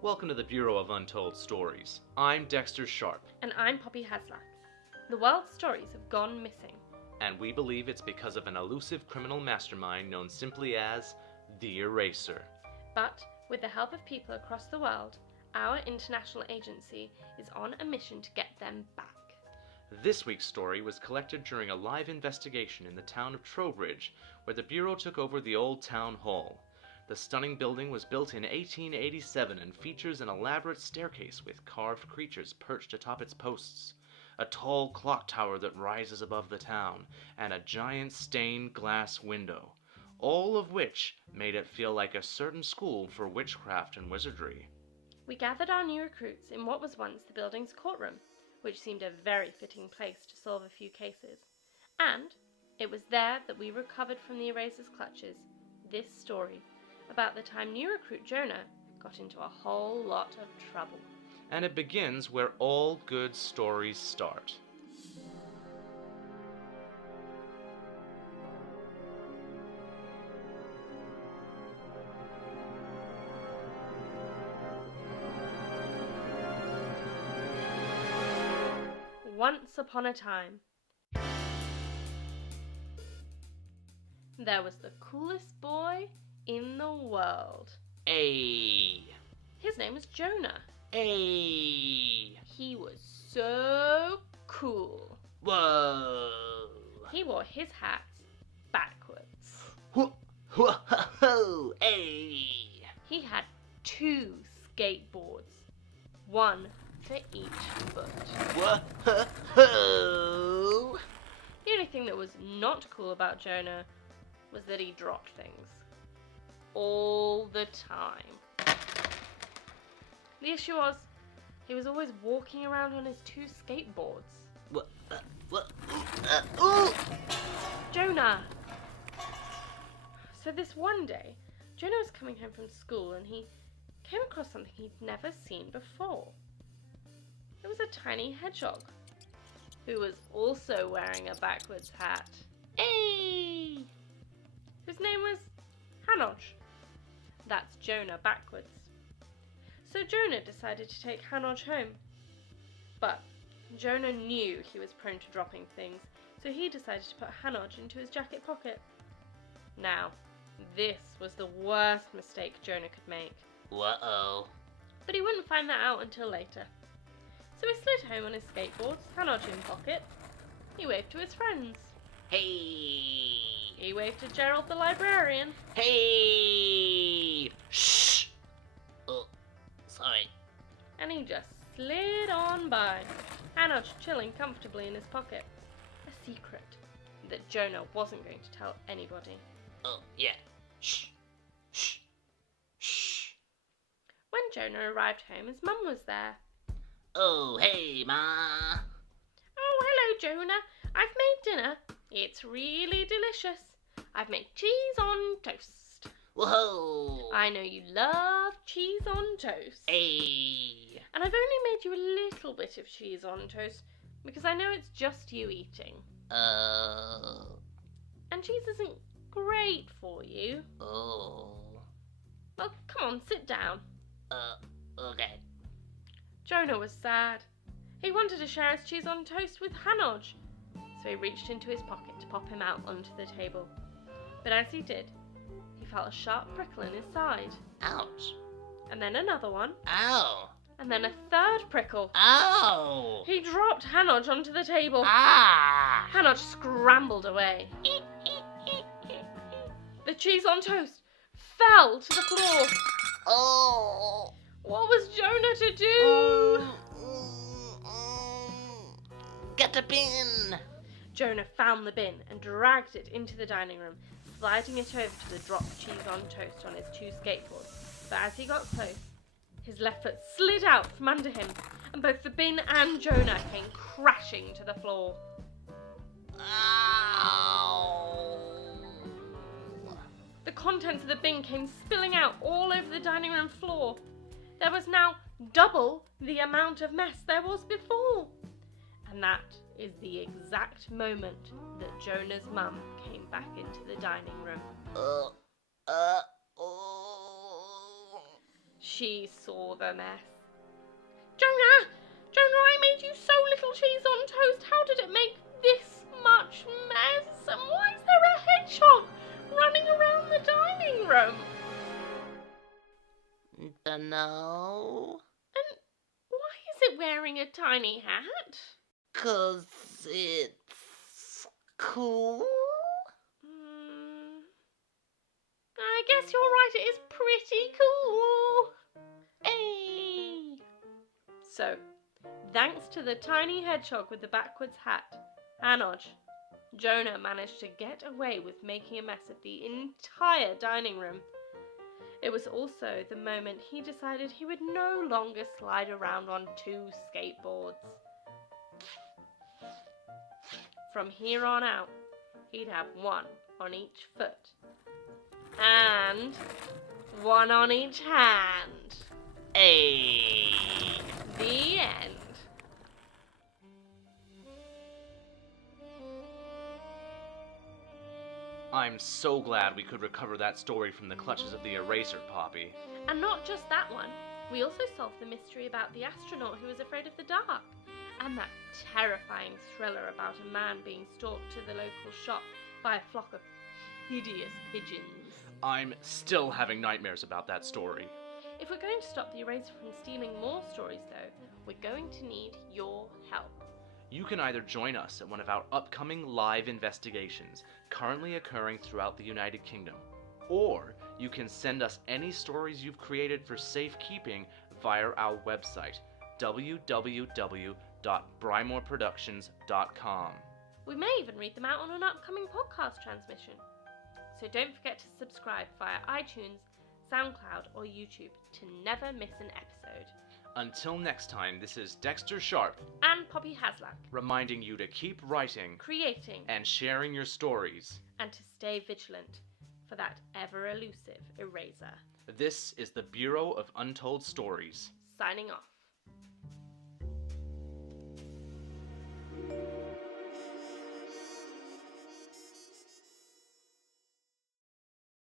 Welcome to the Bureau of Untold Stories. I'm Dexter Sharpe. And I'm Poppy Hasluck. The world's stories have gone missing. And we believe it's because of an elusive criminal mastermind known simply as the Eraser. But with the help of people across the world, our international agency is on a mission to get them back. This week's story was collected during a live investigation in the town of Trowbridge, where the Bureau took over the old town hall. The stunning building was built in 1887 and features an elaborate staircase with carved creatures perched atop its posts, a tall clock tower that rises above the town, and a giant stained glass window, all of which made it feel like a certain school for witchcraft and wizardry. We gathered our new recruits in what was once the building's courtroom, which seemed a very fitting place to solve a few cases. And it was there that we recovered from the Eraser's clutches this story about the time new recruit Jonah got into a whole lot of trouble. And it begins where all good stories start. Once upon a time, there was the coolest boy in the world. Ayy. His name was Jonah. Ayy. He was so cool. Whoa. He wore his hat backwards. Whoa. Ayy. He had 2 skateboards, one for each foot. Whoa. The only thing that was not cool about Jonah was that he dropped things. All the time. The issue was, he was always walking around on his 2 skateboards. Jonah! So this one day, Jonah was coming home from school and he came across something he'd never seen before. It was a tiny hedgehog, who was also wearing a backwards hat. Hey! Whose name was Hanoj. That's Jonah backwards. So Jonah decided to take Hanoj home. But Jonah knew he was prone to dropping things, so he decided to put Hanoj into his jacket pocket. Now, this was the worst mistake Jonah could make. Uh-oh. But he wouldn't find that out until later. So he slid home on his skateboards, Hanoj in pocket. He waved to his friends. Hey. He waved to Gerald the librarian. Hey. Shh. Oh, sorry. And he just slid on by, Hanoj chilling comfortably in his pocket. A secret that Jonah wasn't going to tell anybody. Oh, yeah. Shh. Shh. Shh. When Jonah arrived home, his mum was there. Oh, hey, Ma. Oh, hello, Jonah. I've made dinner. It's really delicious. I've made cheese on toast. Whoa. I know you love cheese on toast. Hey. And I've only made you a little bit of cheese on toast because I know it's just you eating. And cheese isn't great for you. Oh. Well, come on, sit down. Okay. Jonah was sad. He wanted to share his cheese on toast with Hanoj, so he reached into his pocket to pop him out onto the table. But as he did, he felt a sharp prickle in his side. Ouch. And then another one. Ow. And then a third prickle. Ow. He dropped Hanoj onto the table. Ah. Hanoj scrambled away. The cheese on toast fell to the floor. Oh. What was Jonah to do? Get the bin. Jonah found the bin and dragged it into the dining room, sliding it over to the dropped cheese on toast on his 2 skateboards. But as he got close, his left foot slid out from under him, and both the bin and Jonah came crashing to the floor. Ow. The contents of the bin came spilling out all over the dining room floor. There was now double the amount of mess there was before. And that is the exact moment that Jonah's mum came back into the dining room. Oh. Shh. She saw the mess. Jonah! Jonah, I made you so little cheese on toast. How did it make this much mess? And why is there a hedgehog running around the dining room? Dunno. And why is it wearing a tiny hat? 'Cause it's cool. I guess you're right, it is pretty cool. Hey! So, thanks to the tiny hedgehog with the backwards hat, Hanoj, Jonah managed to get away with making a mess of the entire dining room. It was also the moment he decided he would no longer slide around on 2 skateboards. From here on out, he'd have 1 on each foot. And 1 on each hand. Hey! The end. I'm so glad we could recover that story from the clutches of the eraser, Poppy. And not just that one. We also solved the mystery about the astronaut who was afraid of the dark. And that terrifying thriller about a man being stalked to the local shop by a flock of hideous pigeons. I'm still having nightmares about that story. If we're going to stop the eraser from stealing more stories, though, we're going to need your help. You can either join us at one of our upcoming live investigations currently occurring throughout the United Kingdom, or you can send us any stories you've created for safekeeping via our website, www.brymoreproductions.com. We may even read them out on an upcoming podcast transmission. So don't forget to subscribe via iTunes, SoundCloud, or YouTube to never miss an episode. Until next time, this is Dexter Sharpe And Poppy Hasluck, reminding you to keep writing creating, and sharing your stories. and to stay vigilant for that ever-elusive eraser. This is the Bureau of Untold Stories. Signing off.